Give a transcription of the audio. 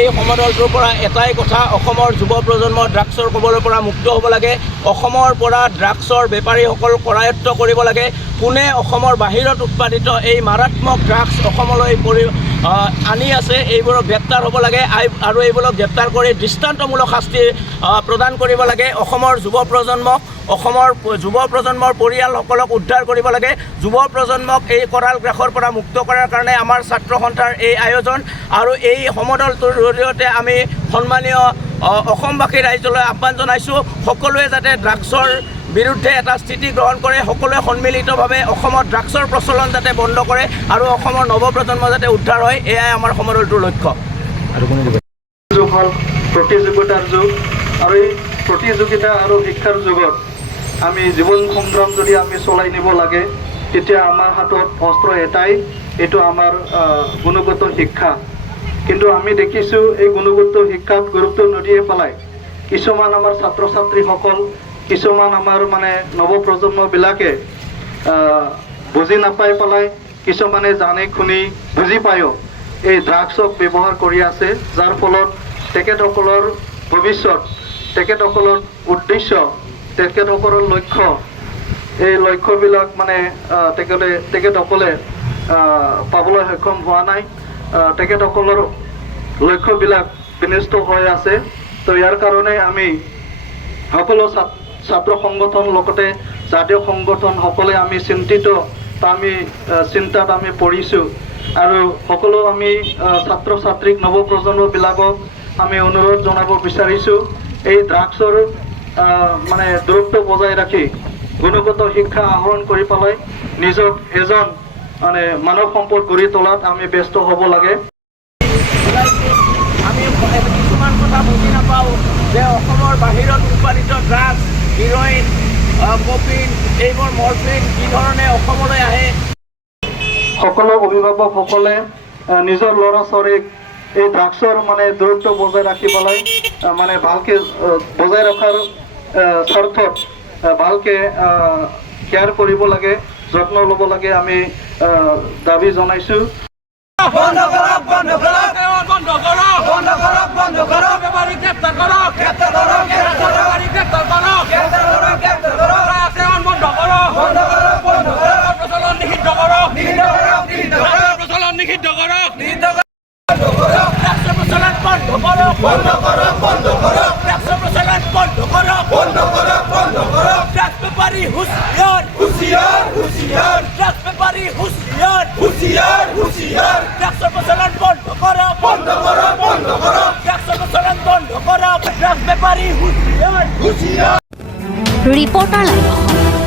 এই সমদলটোৰ পৰা এটাই কথা, অসমৰ যুৱ প্ৰজন্ম ড্ৰাগছৰ কবলৰ পৰা মুক্ত হ'ব লাগে। অসমৰ পৰা ড্ৰাগছৰ বেপাৰীসকল কৰায়ত্ব কৰিব লাগে। কোনে অসমৰ বাহিৰত উৎপাদিত এই মাৰাত্মক ড্ৰাগছ অসমলৈ আনি আছে, এইবোৰক গ্ৰেপ্তাৰ হ'ব লাগে আৰু এইবোৰক গ্ৰেপ্তাৰ কৰি দৃষ্টান্তমূলক শাস্তি প্ৰদান কৰিব লাগে। অসমৰ যুৱ প্ৰজন্মৰ পৰিয়ালসকলক উদ্ধাৰ কৰিব লাগে। যুৱ প্ৰজন্মক এই কৰাল গ্ৰাসৰ পৰা মুক্ত কৰাৰ কাৰণে আমাৰ ছাত্ৰ সন্থাৰ এই আয়োজন আৰু এই সমদলটোৰ জৰিয়তে আমি সন্মানীয় অসমবাসী ৰাইজলৈ আহ্বান জনাইছোঁ, সকলোৱে যাতে ড্ৰাগছৰ বিৰুদ্ধে এটা স্থিতি গ্ৰহণ কৰে, সকলোৱে সন্মিলিতভাৱে অসমত ড্ৰাগছৰ প্ৰচলন যাতে বন্ধ কৰে আৰু অসমৰ নৱপ্ৰজন্ম যাতে উদ্ধাৰ হয়, এয়াই আমাৰ সমদলটোৰ লক্ষ্য। যুগ হ'ল প্ৰতিযোগিতাৰ যুগ আৰু এই প্ৰতিযোগিতা আৰু শিক্ষাৰ যুগত আমি জীৱন সংগ্ৰাম যদি আমি চলাই নিব লাগে, তেতিয়া আমাৰ হাতত অস্ত্ৰ এটাই, এইটো আমাৰ গুণগত শিক্ষা। কিন্তু আমি দেখিছোঁ এই গুণগত শিক্ষাত গুৰুত্ব নিদিয়ে পেলাই কিছুমান আমাৰ ছাত্ৰ ছাত্ৰীসকল, কিছুমান আমাৰ নৱপ্ৰজন্মবিলাকে বুজি নাপাই পেলাই, কিছুমানে জানে শুনি বুজি পায়ো এই ড্ৰাগছক ব্যৱহাৰ কৰি আছে, যাৰ ফলত তেখেতসকলৰ ভৱিষ্যত, তেখেতসকলৰ উদ্দেশ্য, তেখেতসকলৰ লক্ষ্য, এই লক্ষ্যবিলাক তেখেতসকলে পাবলৈ সক্ষম হোৱা নাই। তেখেতসকলৰ লক্ষ্যবিলাক বিনষ্ট হৈ আছে। তো ইয়াৰ কাৰণে আমি সকলো ছাত্ৰ সংগঠন লগতে জাতীয় সংগঠন সকলে আমি চিন্তাত আমি পৰিছোঁ আৰু সকলো আমি ছাত্ৰ ছাত্ৰীক নৱপ্ৰজন্মবিলাকক আমি অনুৰোধ জনাব বিচাৰিছোঁ, এই ড্ৰাগছৰ দূৰত্ব বজাই ৰাখি গুণগত শিক্ষা আহৰণ কৰি পেলাই নিজক এজন মানৱ সম্পদ গঢ়ি তোলাত আমি ব্যস্ত হ'ব লাগে। আমি কিছুমান কথা বুজি নাপাওঁ যে অসমৰ বাহিৰত উৎপাদিত ড্ৰাগছ, হিৰ'ইন, কপিন, এইবোৰ মৰ্ফিন কি ধৰণে অসমলৈ আহে। সকলো অভিভাৱকসকলে নিজৰ ল'ৰা ছোৱালীক এই ড্ৰাগছৰ দূৰত্ব বজাই ৰাখি পেলাই ভালকৈ বজাই ৰখাৰ স্বাৰ্থত ভালকৈ কেয়াৰ কৰিব লাগে, যত্ন ল'ব লাগে, আমি দাবী জনাইছোঁ। বন্ধ কৰক, বন্ধ কৰক, বন্ধ কৰক, বন্ধ কৰক, বন্ধ কৰক, বেপাৰী গ্ৰেপ্তাৰ কৰক, গ্ৰেপ্তাৰ কৰক, গ্ৰেপ্তাৰ বেপাৰী গ্ৰেপ্তাৰ কৰক, গ্ৰেপ্তাৰ কৰক, গ্ৰেপ্তাৰ কৰক, সেৱন বন্ধ কৰক, বন্ধ কৰক, বন্ধ কৰক, প্ৰচলন নিষিদ্ধ কৰক, নিষিদ্ধ কৰক, নিষিদ্ধ কৰক, প্ৰচলন নিষিদ্ধ কৰক, নিষিদ্ধ কৰক, বন্ধ কৰক, ড্ৰাগছৰ প্ৰচলন বন্ধ কৰক, বন্ধ কৰক, বন্ধ কৰক, ড্ৰাগছৰ প্ৰচলন বন্ধ কৰক, বন্ধ কৰক, বন্ধ কৰক, ড্ৰাগছ বেপাৰী হুঁচিয়াৰ, হুঁচিয়াৰ, হুঁচিয়াৰ, ড্ৰাগছ বেপাৰী হুঁচিয়াৰ, হুঁচিয়াৰ, হুঁচিয়াৰ, ড্ৰাগছৰ প্ৰচলন বন্ধ কৰক, বন্ধ কৰক, বন্ধ কৰক, ড্ৰাগছৰ প্ৰচলন বন্ধ কৰক, ড্ৰাগছ বেপাৰী হুঁচিয়াৰ, হুঁচিয়াৰ। Reporter live.